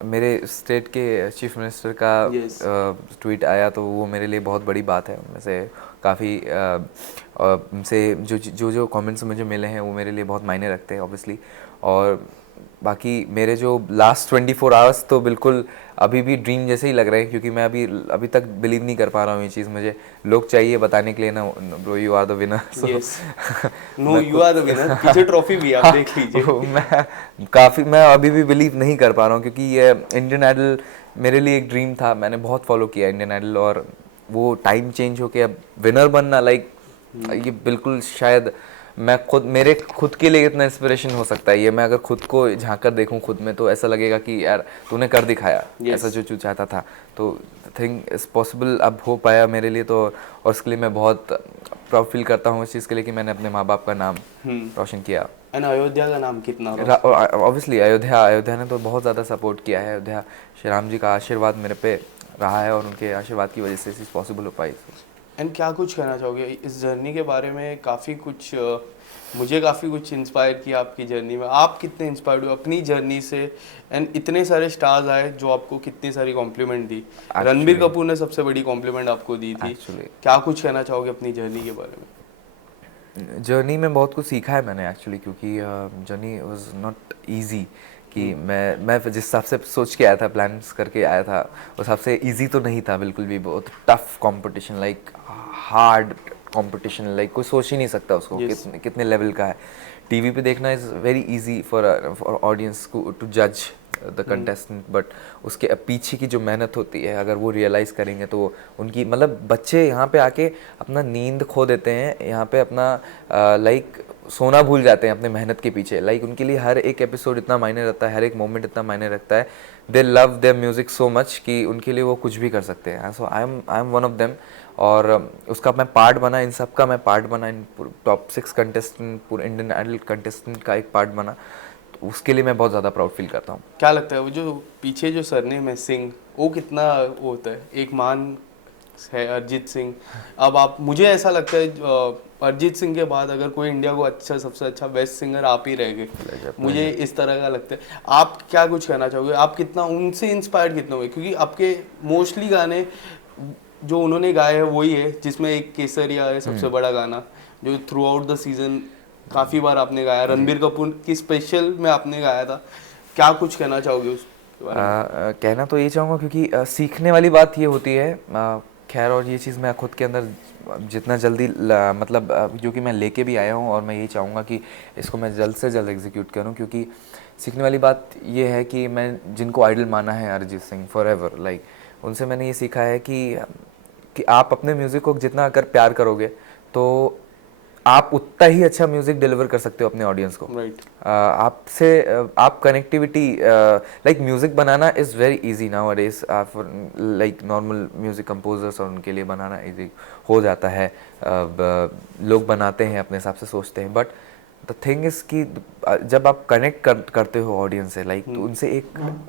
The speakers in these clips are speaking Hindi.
मेरे स्टेट के चीफ मिनिस्टर का यस। ट्वीट आया तो वो मेरे लिए बहुत बड़ी बात है। उनमें से काफ़ी से जो कमेंट्स मुझे मिले हैं वो मेरे लिए बहुत मायने रखते हैं ऑब्वियसली। और बाकी मेरे जो लास्ट 24 आवर्स तो बिल्कुल अभी भी ड्रीम जैसे ही लग रहे हैं, क्योंकि मैं अभी तक बिलीव नहीं कर पा रहा हूँ ये चीज़। मुझे लोग चाहिए बताने के लिए ना, bro you are the winner. So yes. No, मैं यू खुद आर द विनर। पीछे ट्रॉफी भी है, आप हाँ, देख लीजिए। मैं अभी भी बिलीव नहीं कर पा रहा हूँ, क्योंकि ये इंडियन आइडल मेरे लिए एक ड्रीम था। मैंने बहुत फॉलो किया इंडियन आइडल, और वो टाइम चेंज होके अब विनर बनना, लाइक ये बिल्कुल शायद मैं खुद मेरे खुद के लिए इतना इंस्पिरेशन हो सकता है ये। मैं अगर खुद को झांक कर देखूं खुद में तो ऐसा लगेगा कि यार तूने कर दिखाया ऐसा यस। जो तू चाहता था। तो थिंक इज पॉसिबल अब हो पाया मेरे लिए तो, और उसके लिए मैं बहुत प्राउड फील करता हूँ इस चीज़ के लिए कि मैंने अपने माँ बाप का नाम रोशन किया। एंड अयोध्या का नाम कितना रोशन? ऑब्वियसली अयोध्या ने तो बहुत ज़्यादा सपोर्ट किया है। अयोध्या श्री राम जी का आशीर्वाद मेरे पे रहा है, और उनके आशीर्वाद की वजह से चीज़ पॉसिबल हो पाई। एंड क्या कुछ कहना चाहोगे इस जर्नी के बारे में? काफ़ी कुछ मुझे काफ़ी कुछ इंस्पायर किया आपकी जर्नी में। आप कितने इंस्पायर्ड हुए अपनी जर्नी से? एंड इतने सारे स्टार्स आए जो आपको कितनी सारी कॉम्प्लीमेंट दी। रणबीर एक्चुअली कपूर ने सबसे बड़ी कॉम्प्लीमेंट आपको दी थी। एक्चुअली क्या कुछ कहना चाहोगे अपनी जर्नी के बारे में? जर्नी में बहुत कुछ सीखा है मैंने एक्चुअली, क्योंकि जर्नी वाज नॉट इजी। कि मैं जिस हिसाब से सोच के आया था, प्लान्स करके आया था, उस हिसाब से इजी तो नहीं था बिल्कुल भी। बहुत tough competition, like hard competition, like कोई सोच ही नहीं सकता उसको यस। कितने कितने लेवल का है। टीवी पे देखना is very easy for audience को टू जज द कंटेस्टेंट, बट उसके पीछे की जो मेहनत होती है अगर वो रियलाइज़ करेंगे तो उनकी, मतलब बच्चे यहाँ पे आके अपना नींद खो देते हैं, यहाँ पे अपना लाइक सोना भूल जाते हैं अपने मेहनत के पीछे। लाइक उनके लिए हर एक एपिसोड इतना मायने रखता है, हर एक मोमेंट इतना मायने रखता है। They love their music so much कि उनके लिए वो कुछ भी कर सकते हैं। So I am one of them, और उसका मैं पार्ट बना, इन सब का मैं पार्ट बना, इन टॉप 6 कंटेस्टेंट, पूरे इंडियन आइडल कंटेस्टेंट का एक पार्ट बना। तो उसके लिए मैं बहुत ज़्यादा प्राउड फील करता हूँ। क्या लगता है वो जो पीछे जो सरनेम है सिंह, वो कितना वो होता है? एक मान है अरिजीत सिंह। अब आप, मुझे ऐसा लगता है अरिजीत सिंह के बाद अगर कोई इंडिया को अच्छा, सबसे अच्छा बेस्ट सिंगर आप ही रह गए। मुझे इस तरह का लगता है। आप क्या कुछ कहना चाहोगे? आप कितना उनसे इंस्पायर्ड कितना हुए? क्योंकि आपके मोस्टली गाने जो उन्होंने गाए हैं वही है, जिसमें एक केसरिया है सबसे बड़ा गाना, जो थ्रू आउट द सीजन काफ़ी बार आपने गाया। रणबीर कपूर की स्पेशल में आपने गाया था। क्या कुछ कहना चाहोगे उसके बारे में? कहना तो ये चाहूँगा, क्योंकि सीखने वाली बात ये होती है। खैर, और ये चीज़ मैं खुद के अंदर जितना जल्दी मतलब क्योंकि मैं लेके भी आया हूँ, और मैं ये चाहूँगा कि इसको मैं जल्द से जल्द एग्जीक्यूट करूँ। क्योंकि सीखने वाली बात ये है कि मैं जिनको आइडल माना है Arijit Singh for ever, like उनसे मैंने ये सीखा है कि आप अपने म्यूज़िक को जितना अगर प्यार करोगे तो आप उतना ही अच्छा म्यूज़िक डिलीवर कर सकते हो अपने ऑडियंस को। राइट। आपसे आप connectivity, like music banana is very easy now अडेज लाइक नॉर्मल म्यूज़िक कंपोजर्स, और उनके लिए बनाना इजी हो जाता है। लोग बनाते हैं अपने हिसाब से सोचते हैं, बट द थिंग इज़ कि जब आप कनेक्ट करते हो ऑडियंस से, लाइक तो उनसे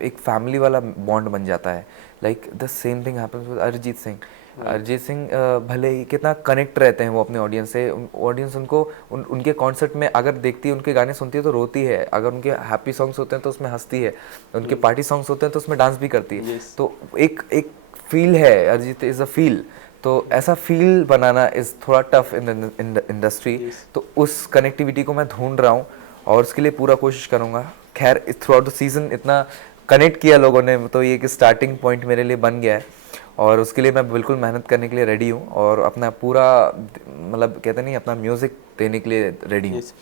एक फैमिली वाला बॉन्ड बन जाता है। Like the same thing happens with Arijit Singh. Arijit Singh भले ही कितना कनेक्ट रहते हैं वो अपने ऑडियंस से, ऑडियंस उनको उनके कॉन्सर्ट में अगर देखती है, उनके गाने सुनती है तो रोती है, अगर उनके हैप्पी सॉन्ग्स होते हैं तो उसमें हंसती है, उनके पार्टी सॉन्ग्स होते हैं तो उसमें डांस भी करती है। यस। तो एक एक फील है, अरिजीत इज़ अ फील। तो ऐसा फील बनाना इज़ थोड़ा tough in the industry. Yes. तो उस कनेक्टिविटी को मैं ढूंढ रहा हूँ, और उसके लिए पूरा कोशिश करूँगा। खैर, थ्रू आउट द सीज़न इतना कनेक्ट किया लोगों ने, तो ये एक स्टार्टिंग पॉइंट मेरे लिए बन गया है, और उसके लिए मैं बिल्कुल मेहनत करने के लिए रेडी हूँ, और अपना पूरा, मतलब कहते नहीं, अपना म्यूज़िक देने के लिए रेडी हूँ। यस।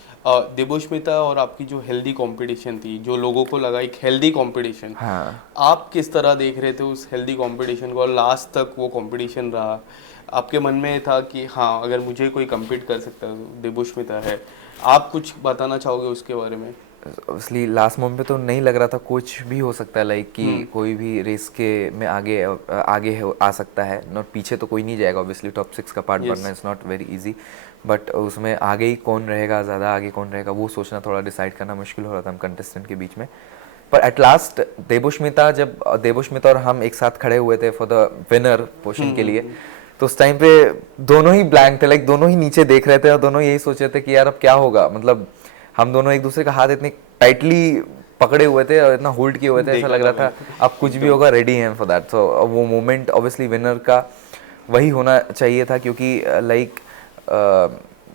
देवोष्मिता और आपकी जो हेल्दी कंपटीशन थी, जो लोगों को लगा एक हेल्दी कंपटीशन, हाँ, आप किस तरह देख रहे थे उस हेल्दी कंपटीशन को? और लास्ट तक वो कंपटीशन रहा, आपके मन में था कि हाँ, अगर मुझे कोई compete कर सकता है तो देवोष्मिता है। आप कुछ बताना चाहोगे उसके बारे में? इसलिए लास्ट मोमेंट पे तो नहीं लग रहा था कुछ भी हो सकता है, लाइक कि कोई भी रेस के में आ सकता है। नॉट पीछे तो कोई नहीं जाएगा ऑब्वियसली, टॉप 6 का पार्ट बनना yes. Is not very easy, but उसमें आगे ही कौन रहेगा, ज़्यादा आगे कौन रहेगा, वो सोचना, थोड़ा डिसाइड करना मुश्किल हो रहा था हम कंटेस्टेंट के बीच में। पर एट लास्ट देवोष्मिता और हम एक साथ खड़े हुए थे फॉर द विनर पोर्शन के लिए, तो उस टाइम पे दोनों ही ब्लैंक थे, लाइक दोनों ही नीचे देख रहे थे, और दोनों यही सोच रहे थे कि यार अब क्या होगा। मतलब हम दोनों एक दूसरे का हाथ इतने टाइटली पकड़े हुए थे और इतना होल्ड किए हुए थे, ऐसा देखा लग रहा था था अब कुछ भी होगा, रेडी हैं फॉर दैट। सो वो मोमेंट ऑब्वियसली विनर का वही होना चाहिए था, क्योंकि लाइक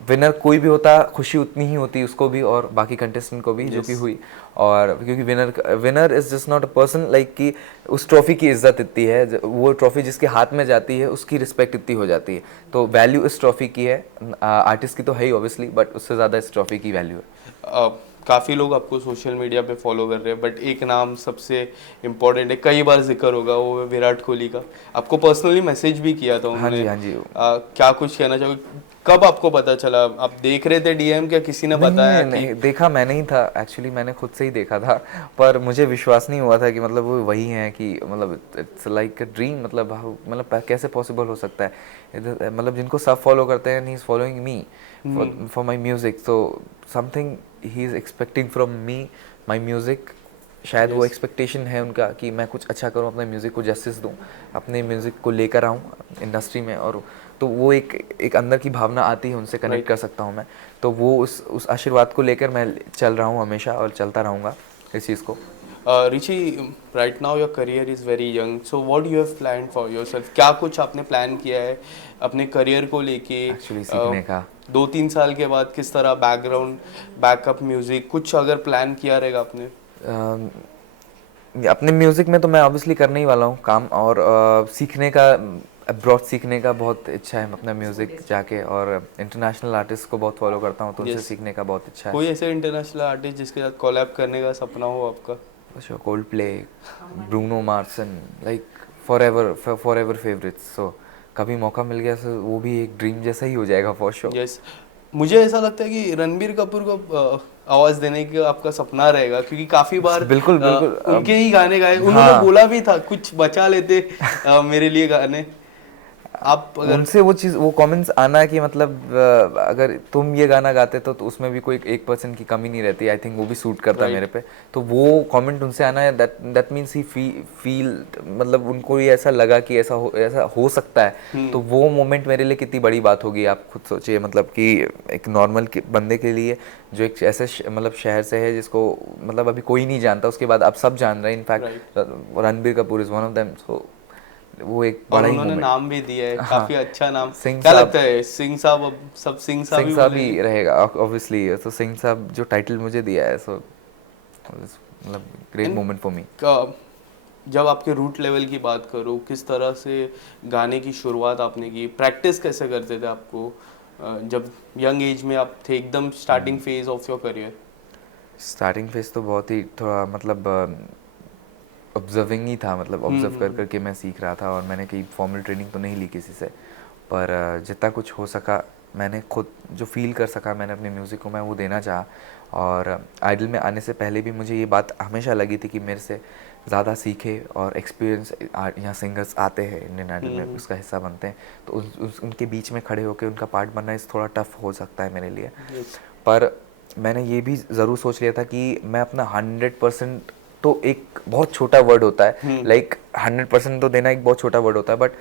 विनर कोई भी होता, खुशी उतनी ही होती उसको भी और बाकी कंटेस्टेंट को भी, जो कि हुई। और क्योंकि winner is just not a person, like कि उस ट्रॉफी की इज्जत इतनी है, वो ट्रॉफी जिसके हाथ में जाती है उसकी रिस्पेक्ट इतनी हो जाती है। तो वैल्यू इस ट्रॉफी की है, आर्टिस्ट की तो है ही ऑब्वियसली, बट उससे ज़्यादा इस ट्रॉफी की वैल्यू है। काफ़ी लोग आपको सोशल मीडिया पे फॉलो कर रहे हैं, बट एक नाम सबसे इम्पोर्टेंट है, कई बार जिक्र होगा, वो है विराट कोहली का। आपको पर्सनली मैसेज भी किया था हाँ उन्होंने। जी, हाँ जी। क्या कुछ कहना चाहोगे, कब आपको पता चला, आप देख रहे थे डीएम, क्या किसी ने बताया नहीं, कि? नहीं देखा मैंने ही था एक्चुअली, मैंने खुद से ही देखा था, पर मुझे विश्वास नहीं हुआ था कि मतलब वो वही हैं, कि मतलब इट्स लाइक अ ड्रीम, मतलब कैसे पॉसिबल हो सकता है। मतलब जिनको सब फॉलो करते हैं, he is following me for my music, so something he is expecting from me, my music. शायद वो एक्सपेक्टेशन है उनका कि मैं कुछ अच्छा करूं, अपने म्यूज़िक को जस्टिस दूं, अपने म्यूज़िक को लेकर आऊं इंडस्ट्री में, और तो वो एक अंदर की भावना आती है, उनसे कनेक्ट कर सकता हूं मैं। तो वो उस आशीर्वाद को लेकर मैं चल रहा हूं हमेशा, और चलता रहूँगा इस चीज़ को। Richie, right now your career is very young, so what you have plan for yourself, क्या कुछ आपने प्लान किया है अपने करियर को लेके? एक्चुअली सीखने का 2-3 साल के बाद किस तरह बैकग्राउंड, बैकअप म्यूजिक कुछ अगर प्लान किया रहेगा आपने? अपने म्यूज़िक में तो मैं ऑब्वियसली करने ही वाला हूँ काम, और सीखने का, अब्रॉड सीखने का बहुत इच्छा है अपना म्यूज़िक जाके, और इंटरनेशनल आर्टिस्ट को बहुत फॉलो करता हूँ, तो उनसे सीखने का बहुत इच्छा है। कोई ऐसे इंटरनेशनल आर्टिस्ट जिसके साथ कोलैब करने का सपना हो आपका? Sure, Coldplay, Bruno Mars, like forever favourites. So कभी मौका मिल गया तो वो भी एक ड्रीम जैसा ही हो जाएगा फॉर श्योर। यस, मुझे ऐसा लगता है कि रणबीर कपूर को आवाज देने का आपका सपना रहेगा, क्योंकि काफी बार बिल्कुल बिल्कुल उनके ही गाने गाए, उन्होंने हाँ, बोला भी था कुछ बचा लेते मेरे लिए गाने। आप अगर उनसे वो चीज़, वो कमेंट्स आना कि मतलब अगर तुम ये गाना गाते तो उसमें भी कोई 1% की कमी नहीं रहती, आई थिंक वो भी सूट करता है मेरे पे। तो वो कमेंट उनसे आना है, दैट मीन्स ही फील, मतलब उनको ये ऐसा लगा कि ऐसा हो सकता है। तो वो मोमेंट मेरे लिए कितनी बड़ी बात होगी, आप खुद सोचिए। मतलब कि एक नॉर्मल बंदे के लिए, जो एक ऐसे मतलब शहर से है जिसको मतलब अभी कोई नहीं जानता, उसके बाद अब सब जान रहे हैं। In fact Ranbir Kapoor is one of them. So वो एक बड़ा ही उन्होंने मोमेंट। नाम भी दिया है, काफी अच्छा नाम। सिंह क्या साहब, लगता है सिंह साहब, अब सब सिंह साहब ही ही बोलेंगे? रहेगा ऑब्वियसली। तो सिंह साहब जो टाइटल मुझे दिया है, सो मतलब ग्रेट मोमेंट फॉर मी। जब आपके रूट लेवल की बात करूँ, किस तरह से गाने की शुरुआत आपने की, प्रैक्टिस कैसे करते थे आपको जब यंग एज में आप थे, एकदम starting phase of your career? Starting phase तो बहुत ही थोड़ा मतलब ऑब्जर्विंग ही था, मतलब ऑब्जर्व कर करके मैं सीख रहा था, और मैंने कहीं फॉर्मल ट्रेनिंग तो नहीं ली किसी से, पर जितना कुछ हो सका मैंने खुद जो फील कर सका मैंने अपने म्यूज़िक को, मैं वो देना चाहा। और आइडल में आने से पहले भी मुझे ये बात हमेशा लगी थी कि मेरे से ज़्यादा सीखे और एक्सपीरियंस यहाँ सिंगर्स आते हैं इंडियन आइडल में, उसका हिस्सा बनते हैं, तो उनके बीच में खड़े होकर उनका पार्ट बनना इस थोड़ा टफ हो सकता है मेरे लिए। पर मैंने ये भी ज़रूर सोच लिया था कि मैं अपना 100%, तो एक बहुत छोटा वर्ड होता है, लाइक 100% तो देना एक बहुत छोटा वर्ड होता है, बट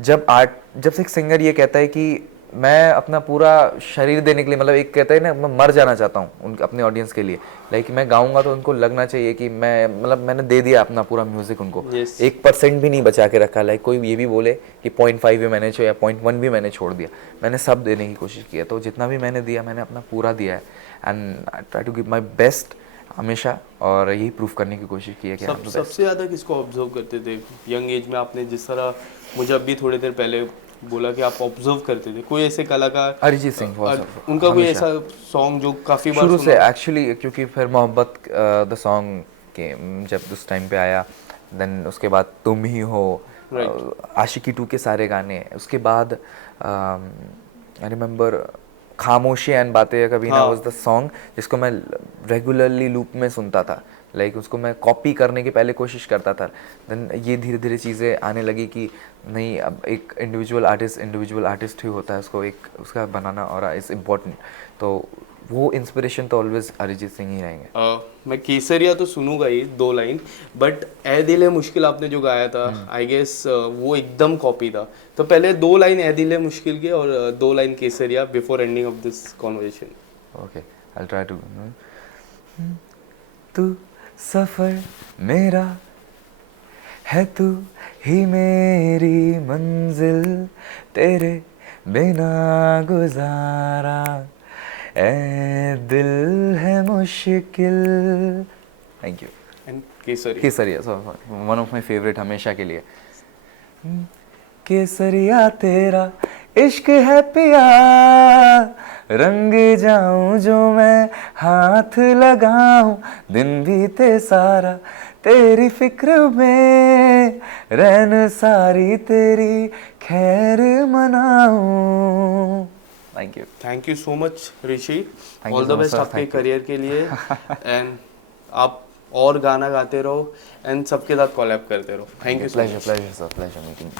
जब से एक सिंगर ये कहता है कि मैं अपना पूरा शरीर देने के लिए, मतलब एक कहता है ना, मैं मर जाना चाहता हूँ उनके अपने ऑडियंस के लिए, लाइक मैं गाऊंगा तो उनको लगना चाहिए कि मैं मतलब मैंने दे दिया अपना पूरा म्यूजिक उनको, 1% भी नहीं बचा के रखा। लाइक कोई ये भी बोले कि 0.5 भी मैंने छोड़ा या 0.1 भी मैंने छोड़ दिया, मैंने सब देने की कोशिश की है। तो जितना भी मैंने दिया मैंने अपना पूरा दिया है, and I try to give my best हमेशा, और यही प्रूफ करने की कोशिश की है कि सबसे ज़्यादा किसको ऑब्जर्व करते थे यंग एज में? आपने जिस तरह मुझे अभी थोड़ी देर पहले बोला कि आप ऑब्जर्व करते थे, कोई ऐसे कलाकार? अरिजीत सिंह, उनका कोई ऐसा सॉन्ग जो काफ़ी बार शुरू से एक्चुअली, क्योंकि फिर मोहब्बत द सॉन्ग के जब उस टाइम पे आया, देन उसके बाद तुम ही हो, आशिकी 2 के सारे गाने, उसके बाद आई रिमेंबर खामोशी एंड बातें कभी ना वाज द सॉन्ग जिसको मैं रेगुलरली लूप में सुनता था, लाइक उसको मैं कॉपी करने की पहले कोशिश करता था। देन ये धीरे धीरे चीज़ें आने लगी कि नहीं, अब एक इंडिविजुअल आर्टिस्ट ही होता है, उसको एक उसका बनाना और इज़ इम्पोर्टेंट। तो वो इंस्पिरेशन तो ऑलवेज अरिजीत सिंह ही रहेंगे। मैं केसरिया तो सुनूंगा ही 2 लाइन, बट ए दिल है मुश्किल आपने जो गाया था, आई गेस वो एकदम कॉपी था। तो पहले 2 लाइन ए दिल है मुश्किल के और 2 line Kesariya before ending of this conversation. Okay, I will try to. तू सफर मेरा है तू ही मेरी मंजिल, तेरे बिना गुजारा ए दिल है मुश्किल। Thank you. And Kesari. Kesariya, one of my favourite हमेशा के लिए। केसरिया तेरा इश्क है पिया, रंग जाऊं जो मैं हाथ लगाऊं, दिन बीते सारा तेरी फिक्र में, रहन सारी तेरी खैर मनाऊं। Thank you. Thank you so much Rishi, Thank all you the so much, best sir. आपके Thank you. करियर के लिए। एंड आप और गाना गाते रहो एंड सबके साथ कोलैब करते रहो। Thank you so pleasure much. Pleasure sir, pleasure meeting.